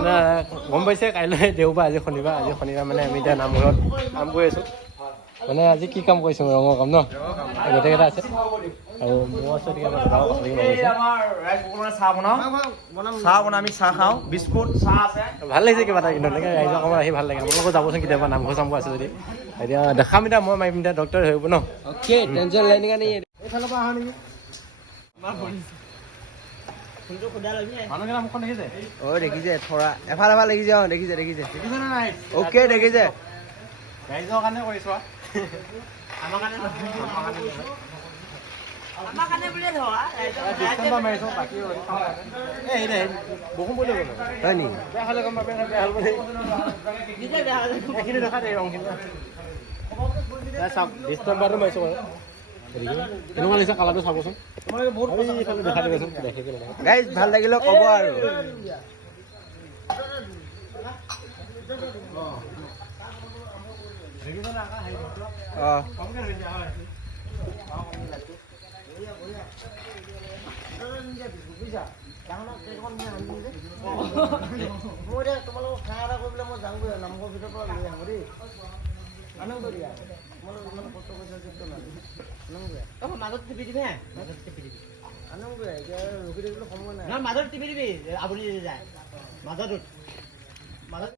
মানে গম পাইছে কাইলৈ দেওবাৰ আজি শনিবাৰ মানে আমি এতিয়া নামঘৰত কাম কৰি আছোঁ মানে আজি কি কাম কৰিছোঁ ৰঙৰ কাম ন গোটেইকেইটা আছে আৰু মোৰ আছোঁ চাহ বনাওঁ আমি চাহ খাওঁ বিস্কুট চাহ আছে ভাল লাগিছে কিবা এটা কিন্তু এনেকৈ ৰাইজৰ কামত আহি ভাল লাগে আপোনালোকৰ যাবচোন কেতিয়াবা নামঘৰ চামঘৰ আছে যদি এতিয়া দেখাম এতিয়া মই মাৰিম এতিয়া ডক্টৰ ধৰিব ন অ'কে টেনশ্যন লৈ নিকা নেকি এইফালৰ পৰা আহা নেকি মানুহকেইটা মুখখন দেখিছে অ' দেখিছে থৰা এফাল দেখিছে অ' দেখিছে দেখিছে নে নাই অ'কে দেখিছে ৰাইজৰ কাৰণে কৰিছোঁ আমাৰ কাৰণে বুলিয়ে ধৰা বৰষুণ পৰিলে গ'ল হয় নেকি বেয়া হ'লে গম পাবে বেয়া হ'ল বুলি এইখিনি দেখা দেই ৰংখিনি চাওক ডিষ্টেম্বাৰটো মাৰিছোঁ বাৰু কেনেকুৱা লাগিছে কালাৰটো চাবচোন বহুত দেখা দিবচোন গাইজ ভাল লাগিলে ক'ব আৰু অঁ তোমালোকক খানা এটা কৰিবলৈ মই যামগৈ নামঘৰ ভিতৰৰ পৰা লৈ আহোঁ দেই আনন্দ দিয়া তোমালোক ইমান কষ্ট কৰিছে মাজত টিপি দিবি হে মাজত টিপি দিবি আনন্দ এতিয়া ৰখি থাকিবলৈ সময় নাই মাজত টিপি দিবি আপুনি যায় মাজত